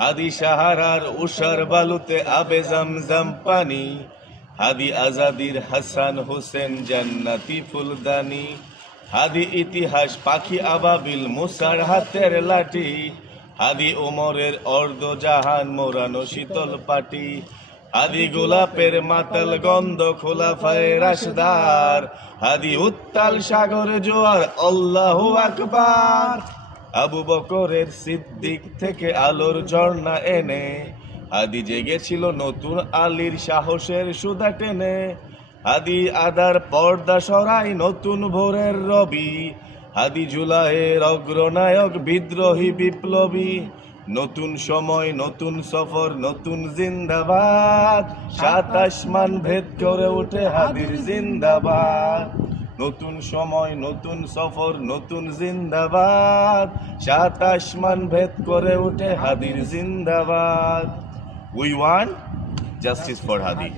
হাদি সাহারার উষার বালুতে আবে জমজম পানি, হাদি আজাদির হাসান হোসেন জান্নাতি ফুলদানি, হাদি ইতিহাস পাখি আবাবিল মুসার হাতের লাঠি, হাদি ওমরের অর্ধ জাহান মোরানো শীতল পাটি, হাদি গোলাপের মাতাল গন্ধ খোলাফায়ে রাশদার, হাদি উত্তাল সাগর জোয়ার আল্লাহু আকবার। আবু বকরের সিদ্দিক থেকে আলোর ঝর্ণা এনে, হাদি জেগেছিল নতুন আলীর সাহসের সুধা টেনে, হাদি আদার পর্দা সরাই নতুন ভোরের রবি, হাদি জুলাইয়ের অগ্রনায়ক বিদ্রোহী বিপ্লবী, নতুন সময় নতুন সফর নতুন জিন্দাবাদ, সাত আসমান ভেদ করে ওঠে হাদির জিন্দাবাদ। নতুন সময় নতুন সফর নতুন জিন্দাবাদ, সাত আসমান ভেদ করে ওঠে হাদির জিন্দাবাদ। We want justice for Hadi.